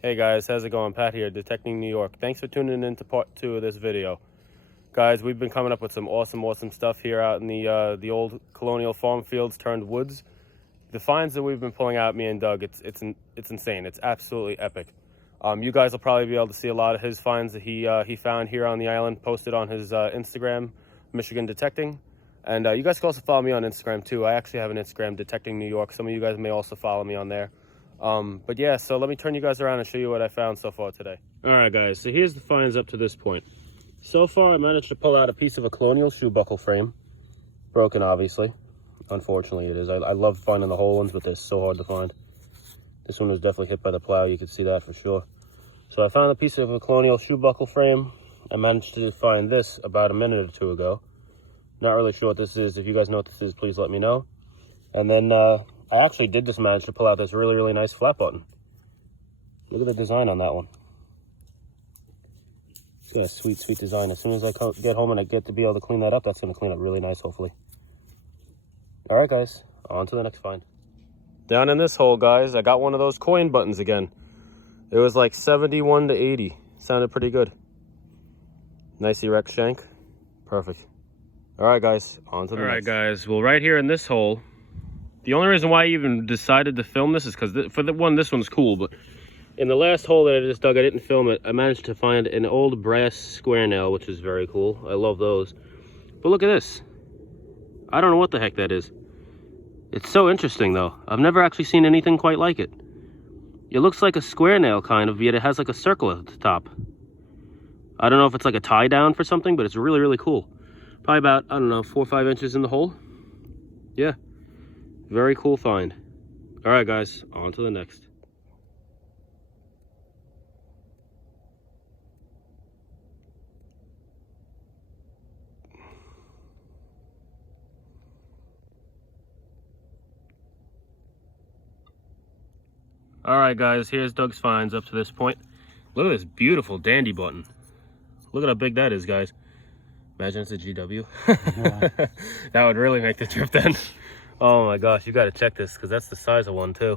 Hey guys, how's it going? Pat here, Detecting New York. Thanks for tuning in to part 2 of this video. Guys, we've been coming up with some awesome stuff here out in the old colonial farm fields turned woods. The finds that we've been pulling out, me and Doug, it's insane. It's absolutely epic. You guys will probably be able to see a lot of his finds that he found here on the island, posted on his Instagram, Michigan Detecting. And you guys can also follow me on Instagram too. I actually have an Instagram, Detecting New York. Some of you guys may also follow me on there. But yeah, so let me turn you guys around and show you what I found so far today. All right, guys, so here's the finds up to this point. So far, I managed to pull out a piece of a colonial shoe buckle frame. Broken, obviously. Unfortunately, it is. I love finding the whole ones, but they're so hard to find. This one was definitely hit by the plow. You could see that for sure. So I found a piece of a colonial shoe buckle frame. I managed to find this about a minute or two ago. Not really sure what this is. If you guys know what this is, please let me know. And then, I actually did just manage to pull out this really nice flat button. Look at the design on that one. It's got a sweet design. As soon as I get home and I get to be able to clean that up, that's going to clean up really nice, hopefully. All right, guys, on to the next find. Down in this hole, guys, I got one of those coin buttons again. It was like 71 to 80. Sounded pretty good. Nice erect shank. Perfect. All right, guys, on to the next. All right, guys, well, right here in this hole, the only reason why I even decided to film this is because this one's cool, but in the last hole that I just dug, I didn't film it. I managed to find an old brass square nail, which is very cool. I love those. But look at this. I don't know what the heck that is. It's so interesting, though. I've never actually seen anything quite like it. It looks like a square nail, kind of, yet it has like a circle at the top. I don't know if it's like a tie down for something, but it's really cool. Probably about, I don't know, 4 or 5 inches in the hole. Yeah. Very cool find. All right, guys, on to the next. All right, guys, here's Doug's finds up to this point. Look at this beautiful dandy button. Look at how big that is, guys. Imagine it's a GW. Yeah. That would really make the trip then. Oh my gosh, you got to check this because that's the size of one too.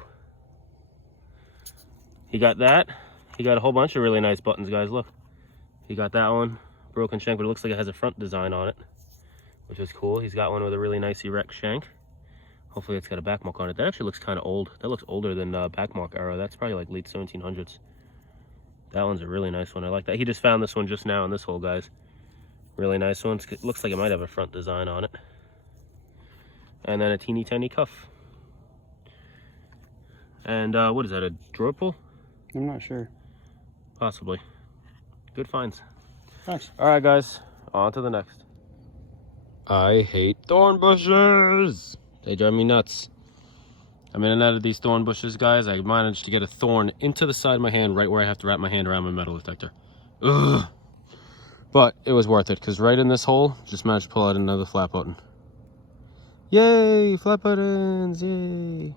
He got that. He got a whole bunch of really nice buttons, guys. Look, he got that one, broken shank, but it looks like it has a front design on it, which is cool. He's got one with a really nice erect shank. Hopefully it's got a back mark on it. That actually looks kind of old. That looks older than back mark era. That's probably like late 1700s. That one's a really nice one. I like that. He just found this one just now in this hole, guys. Really nice one. It looks like it might have a front design on it. And then a teeny tiny cuff. And what is that, a drawer pull? I'm not sure. Possibly. Good finds. Nice. All right, guys, on to the next. I hate thorn bushes. They drive me nuts. I'm in and out of these thorn bushes, guys. I managed to get a thorn into the side of my hand, right where I have to wrap my hand around my metal detector. Ugh. But it was worth it, because right in this hole, just managed to pull out another flat button. Yay, flat buttons, yay.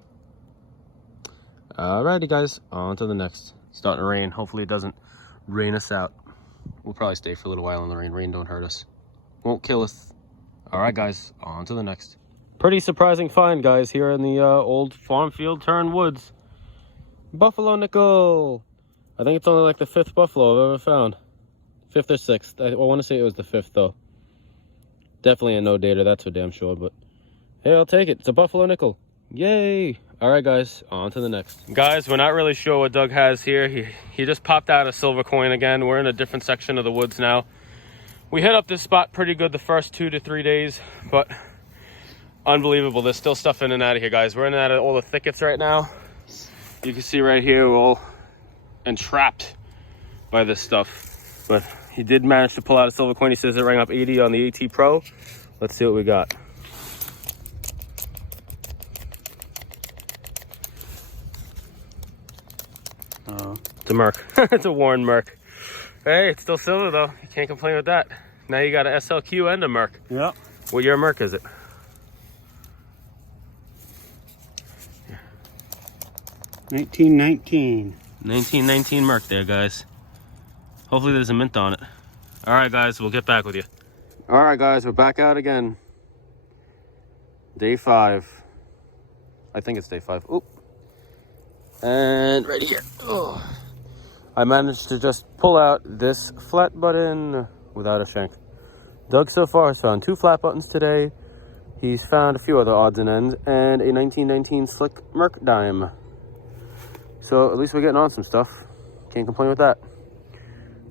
Alrighty, guys, on to the next. It's starting to rain. Hopefully it doesn't rain us out. We'll probably stay for a little while in the rain. Rain don't hurt us. Won't kill us. Alright, guys, on to the next. Pretty surprising find, guys, here in the old farm field turned woods. Buffalo nickel. I think it's only like the 5th buffalo I've ever found. 5th or 6th. I want to say it was the 5th, though. Definitely a no dater, that's for damn sure, but hey, I'll take it. It's a buffalo nickel. Yay! All right, guys, on to the next. Guys, we're not really sure what Doug has here. He just popped out a silver coin again. We're in a different section of the woods now. We hit up this spot pretty good the first 2 to 3 days, but unbelievable. There's still stuff in and out of here, guys. We're in and out of all the thickets right now. You can see right here, we're all entrapped by this stuff. But he did manage to pull out a silver coin. He says it rang up 80 on the AT Pro. Let's see what we got. It's a Merc. It's a Warren Merc. Hey, it's still silver though. You can't complain with that. Now you got an SLQ and a Merc. Yeah. What year Merc is it? 1919. 1919 Merc there, guys. Hopefully there's a mint on it. All right, guys, we'll get back with you. All right, guys, we're back out again. Day 5. I think it's day 5. Oop. And right here. Oh. I managed to just pull out this flat button without a shank. Doug so far has found 2 flat buttons today. He's found a few other odds and ends and a 1919 slick Merc dime. So at least we're getting on some stuff. Can't complain with that.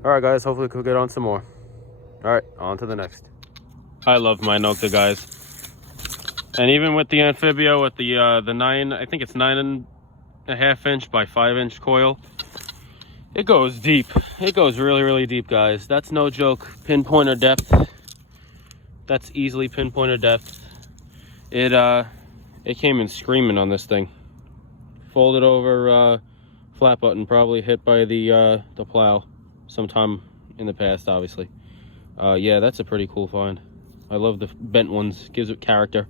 All right, guys, hopefully we'll get on some more. All right, on to the next. I love my Nokta, guys. And even with the Amphibia, with the 9, I think it's 9.5 inch by 5 inch coil, it goes deep. It goes really, really deep, guys. That's no joke. Pinpointer depth. That's easily pinpointer depth. It came in screaming on this thing. Folded over flat button, probably hit by the plow sometime in the past, obviously. Yeah, that's a pretty cool find. I love the bent ones. Gives it character.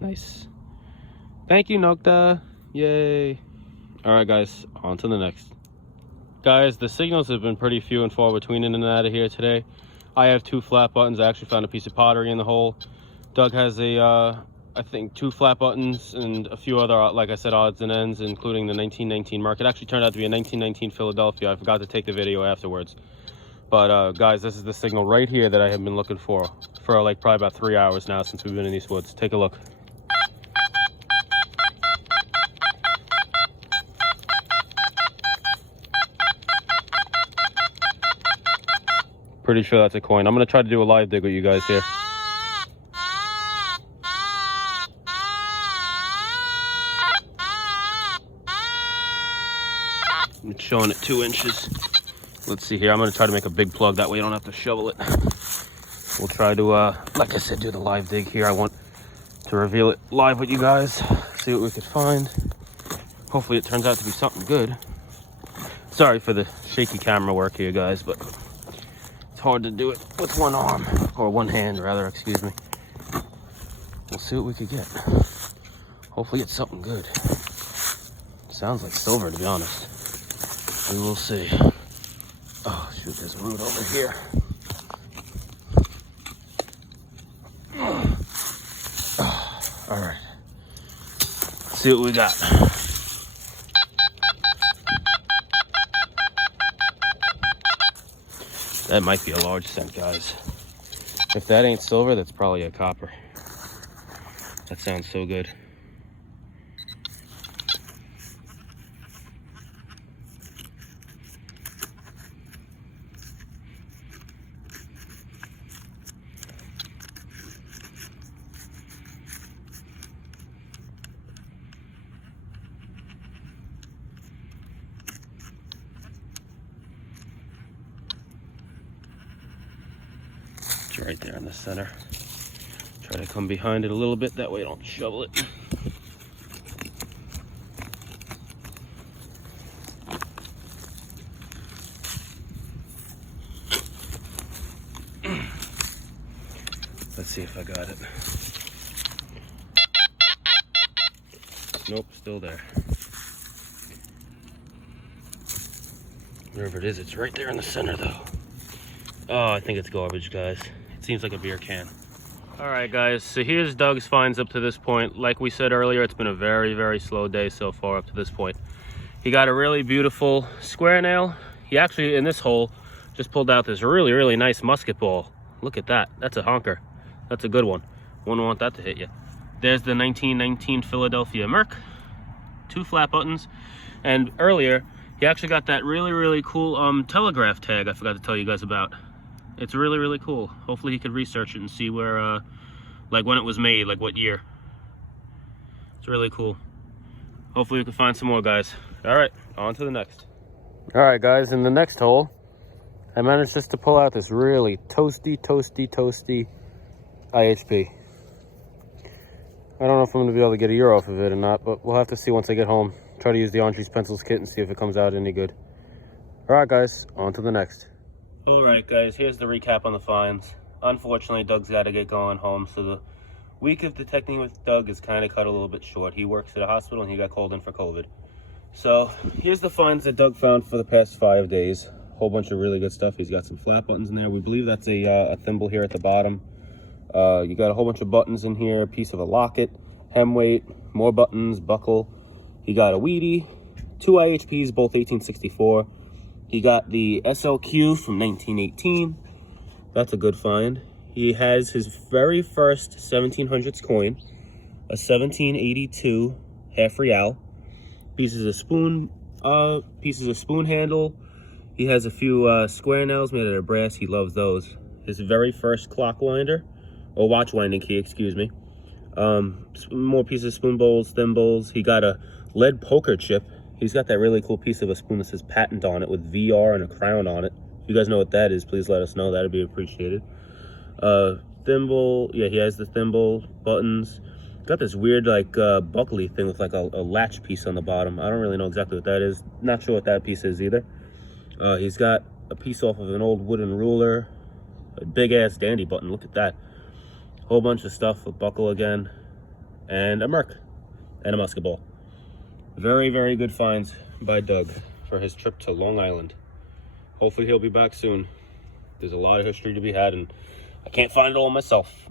Nice. Thank you, Nokta. Yay. All right, guys, on to the next. Guys, the signals have been pretty few and far between in and out of here today. I have 2 flat buttons. I actually found a piece of pottery in the hole. Doug has I think 2 flat buttons and a few other, like I said, odds and ends, including the 1919 Merc. It actually turned out to be a 1919 Philadelphia. I forgot to take the video afterwards. But guys, this is the signal right here that I have been looking for like probably about 3 hours now since we've been in these woods. Take a look. Pretty sure that's a coin. I'm gonna try to do a live dig with you guys here. It's showing at 2 inches. Let's see here. I'm gonna try to make a big plug. That way you don't have to shovel it. We'll try to, like I said, do the live dig here. I want to reveal it live with you guys. See what we could find. Hopefully it turns out to be something good. Sorry for the shaky camera work here, guys, but it's hard to do it with one arm, or one hand rather, excuse me. We'll see what we could get. Hopefully it's something good. Sounds like silver, to be honest. We will see. Oh shoot, there's a root over here. All right, let's see what we got. That might be a large cent, guys. If that ain't silver, that's probably a copper. That sounds so good. It's right there in the center. Try to come behind it a little bit, that way I don't shovel it. Let's see if I got it. Nope, still there. Wherever it is, it's right there in the center though. Oh, I think it's garbage, guys. It seems like a beer can. All right, guys, so here's Doug's finds up to this point. Like we said earlier, it's been a very, very slow day so far up to this point. He got a really beautiful square nail. He actually, in this hole, just pulled out this really, really nice musket ball. Look at that. That's a honker. That's a good one. Wouldn't want that to hit you. There's the 1919 Philadelphia Merc. 2 flat buttons. And earlier, he actually got that really, really cool telegraph tag I forgot to tell you guys about. It's really, really cool. Hopefully he could research it and see where, like when it was made, like what year. It's really cool. Hopefully we can find some more, guys. All right, on to the next. All right, guys, in the next hole, I managed just to pull out this really toasty IHP. I don't know if I'm gonna be able to get a ear off of it or not, but we'll have to see once I get home. Try to use the Andre's Pencils kit and see if it comes out any good. All right, guys, on to the next. All right, guys, here's the recap on the finds. Unfortunately, Doug's got to get going home, so the week of detecting with Doug is kind of cut a little bit short. He works at a hospital and he got called in for COVID. So here's the finds that Doug found for the past 5 days. Whole bunch of really good stuff. He's got some flat buttons in there. We believe that's a thimble here at the bottom. You got a whole bunch of buttons in here, a piece of a locket, hem weight, more buttons, buckle. He got a weedy, 2 IHPs, both 1864. He got the SLQ from 1918. That's a good find. He has his very first 1700s coin, a 1782 half real. Pieces of spoon handle. He has a few square nails made out of brass. He loves those. His very first clock winder, or watch winding key, excuse me. More pieces of spoon bowls, thimbles. He got a lead poker chip. He's got that really cool piece of a spoon that says patent on it with VR and a crown on it. If you guys know what that is, please let us know. That'd be appreciated. Thimble. Yeah, he has the thimble, buttons. Got this weird like buckley thing with like a latch piece on the bottom. I don't really know exactly what that is. Not sure what that piece is either. He's got a piece off of an old wooden ruler. A big ass dandy button. Look at that. Whole bunch of stuff. A buckle again. And a Merc. And a musket ball. Very, very good finds by Doug for his trip to Long Island. Hopefully he'll be back soon. There's a lot of history to be had, and I can't find it all myself.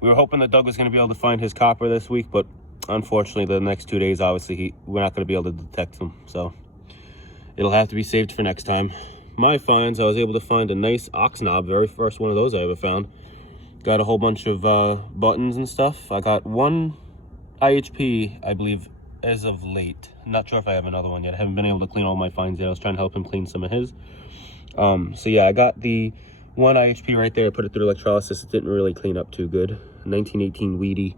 We were hoping that Doug was going to be able to find his copper this week, but unfortunately the next 2 days, obviously, we're not going to be able to detect them. So it'll have to be saved for next time. My finds, I was able to find a nice ox knob, very first one of those I ever found. Got a whole bunch of buttons and stuff. I got one IHP, I believe, as of late. I'm not sure if I have another one yet. I haven't been able to clean all my finds yet. I was trying to help him clean some of his. So yeah, I got the one IHP right there. I put it through electrolysis. It didn't really clean up too good. 1918 Weedy.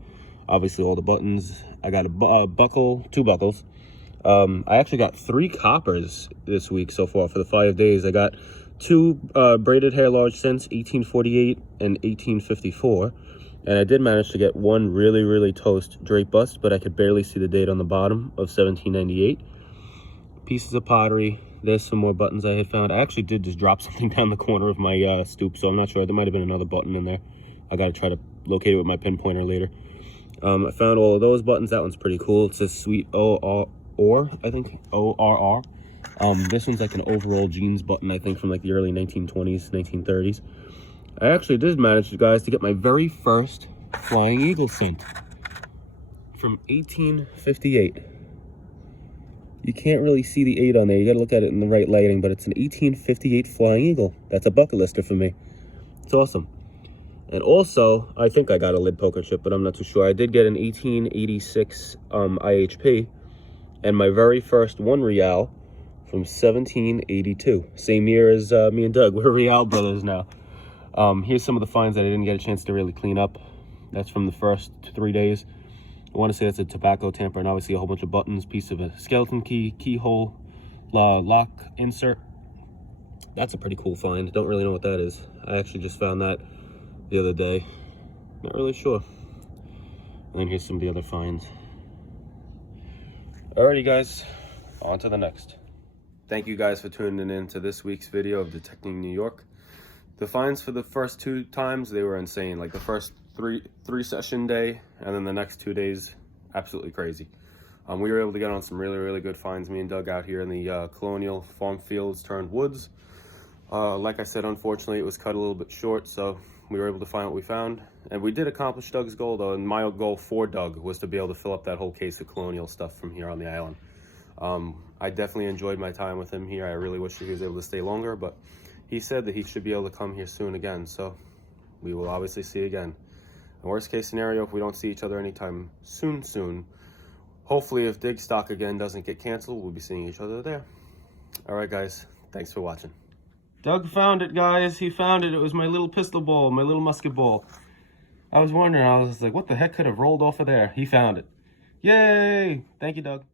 Obviously all the buttons. I got a buckle, 2 buckles. I actually got 3 coppers this week so far for the 5 days. I got 2 braided hair large cents, 1848 and 1854. And I did manage to get 1 really, really toast drape bust, but I could barely see the date on the bottom of 1798. Pieces of pottery. There's some more buttons I had found. I actually did just drop something down the corner of my stoop, so I'm not sure. There might have been another button in there. I got to try to locate it with my pinpointer later. I found all of those buttons. That one's pretty cool. It says Sweet O-R-R, I think. O-R-R. This one's like an overall jeans button, I think, from like the early 1920s, 1930s. I actually did manage, guys, to get my very first Flying Eagle cent from 1858. You can't really see the 8 on there. You got to look at it in the right lighting, but it's an 1858 Flying Eagle. That's a bucket lister for me. It's awesome. And also, I think I got a lead poker chip, but I'm not too sure. I did get an 1886 IHP, and my very first 1 real from 1782. Same year as me and Doug. We're Real brothers now. Here's some of the finds that I didn't get a chance to really clean up. That's from the first 3 days. I want to say that's a tobacco tamper, and obviously a whole bunch of buttons, piece of a skeleton key, keyhole, lock insert. That's a pretty cool find. Don't really know what that is. I actually just found that the other day. Not really sure. And then here's some of the other finds. Alrighty, guys, on to the next. Thank you guys for tuning in to this week's video of Detecting New York. The finds for the first 2 times, they were insane. Like the first three session day, and then the next 2 days, absolutely crazy. We were able to get on some really, really good finds, me and Doug, out here in the colonial farm fields turned woods. Like I said, unfortunately, it was cut a little bit short, so we were able to find what we found. And we did accomplish Doug's goal, though, and my goal for Doug was to be able to fill up that whole case of colonial stuff from here on the island. I definitely enjoyed my time with him here. I really wish he was able to stay longer, but he said that he should be able to come here soon again, so we will obviously see again. The worst case scenario, if we don't see each other anytime soon, hopefully if Dig Stock again doesn't get canceled, we'll be seeing each other there. All right, guys, thanks for watching. Doug found it, guys. He found it. It was my little pistol ball, my little musket ball. I was wondering, I was like, what the heck could have rolled off of there? He found it. Yay! Thank you, Doug.